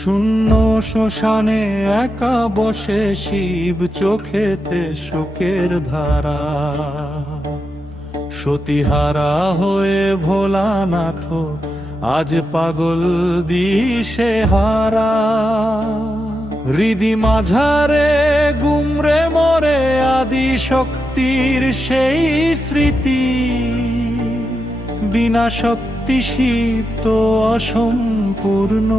শূন্য শ্মশানে একা বসে শিব, চোখেতে শোকের ধারা। সতীহারা হয়ে ভোলানাথ আজ পাগল দিশে হারা। হৃদি মাঝারে গুমরে মরে আদি শক্তির সেই স্মৃতি। বিনা শক্তি শিব তো অসম্পূর্ণ,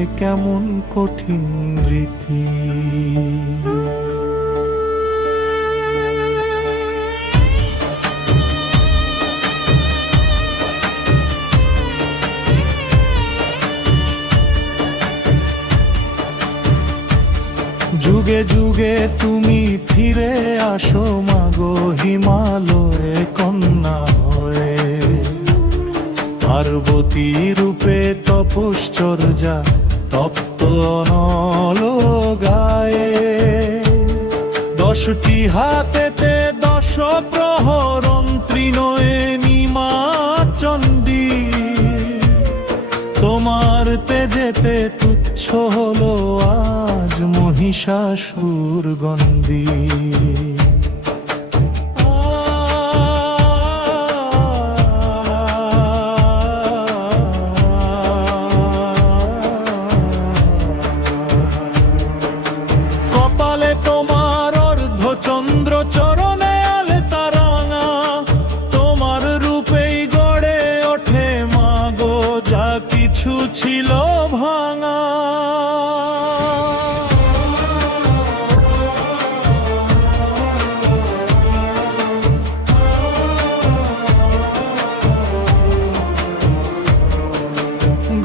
এ কেমন কঠিন রীতি। যুগে যুগে তুমি ফিরে আসো মাগো হিমালয়ে কন্যা হয়ে। পার্বতী রূপে তপশ্চর্যা তপ্ত অনল গায়ে। 10টি হাতেতে 10 প্রহরণ ত্রিনয়নী মা চণ্ডী। তোমার তেজেতে তুচ্ছ হলো আজ মহিষাসুর গন্ডী। কপালে তোমার অর্ধচন্দ্র, চরণে আলতা রাঙা। তোমার রূপেই গড়ে ওঠে মাগো যা কিছু ছিল ভাঙা।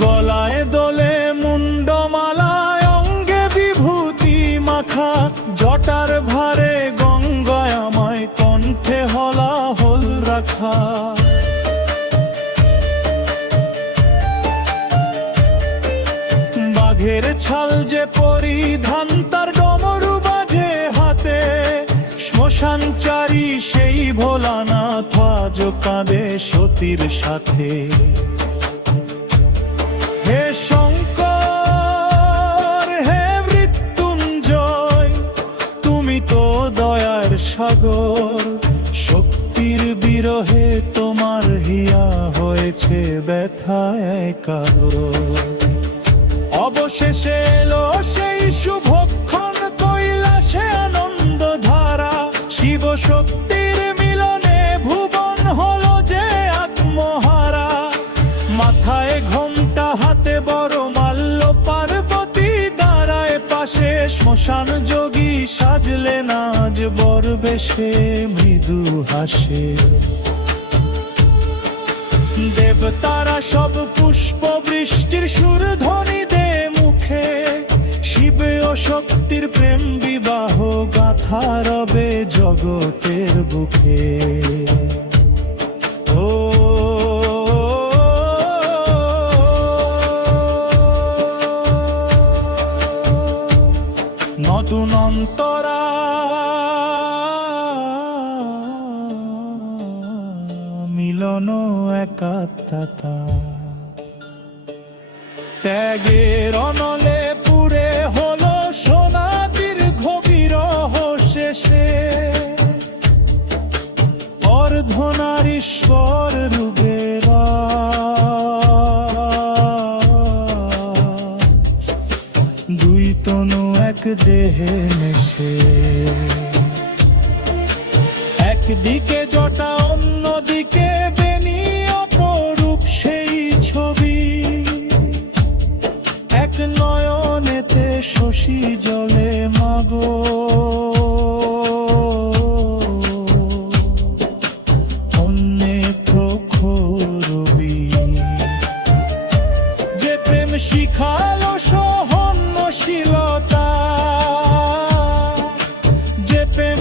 গলায় দোলে মুন্ডমালায়, অঙ্গে বিভূতি মাখা। জটার ভারে গঙ্গায় আমায়, কণ্ঠে হলাহল রাখা। বাঘের ছাল যে পরিধান, তার ডমরু বাজে হাতে। শ্মশানচারী সেই ভোলানাথ আজ কাঁদে সতীর সাথে। হে শঙ্কর হে মৃত্যুঞ্জয়, তুমি তো দয়ার সাগর। শক্তির বিরহে তোমার হিয়া হয়েছে ব্যথায় কাতর। অবশেষে এলো সেই শুভক্ষণ, কৈলাসে আনন্দ ধারা। শিব শক্তির মিলনে ভুবন হলো যে আত্মহারা। মাথায় ঘোমটা হাতে বড় মাল্য, পার্বতী দাঁড়ায় পাশে। শ্মশান যোগী সাজলেন আজ বর বেশে, মৃদু হাসে। দেবতারা সব পুষ্প বৃষ্টির সুরধ্বনি দে মুখে। শিব ও শক্তির প্রেম বিবাহ গাথা রবে জগতের বুকে। ও নতুন অন্তরা মিলন একাত্মতা। ত্যাগের অনলে পুরে হলো সোনা দীর্ঘ বিরহ শেষে। অর্ধনারীশ্বর রূপেরা দুই তনু এক দেহে মেশে। একদিকে জটা অন্যদিকে বেনি, অপরূপ সেই ছবি। এক নয়নেতে শশী জলে মাগো, অন্যে প্রখর রবি। যে প্রেম শিখালো সহনশীলতা, যে প্রেম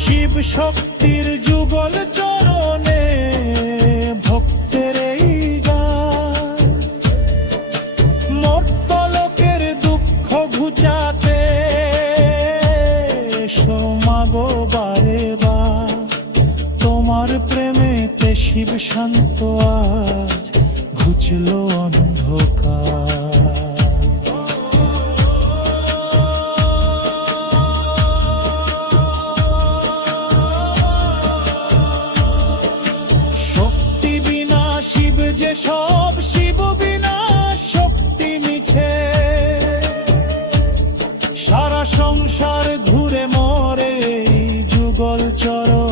শিব শক্তির যুগল চরণে ভক্তের এই গান। মর্ত্যলোকের দুঃখ ঘুচাতে মাগো বারে বার। তোমার প্রেমেতে শিব শান্ত আজ ঘুচলো অন্ধকার। শক্তি বিনা শিব যে সব, শিব বিনা শক্তি মিছে। সারা সংসার ঘুরে মরে যুগল চরণ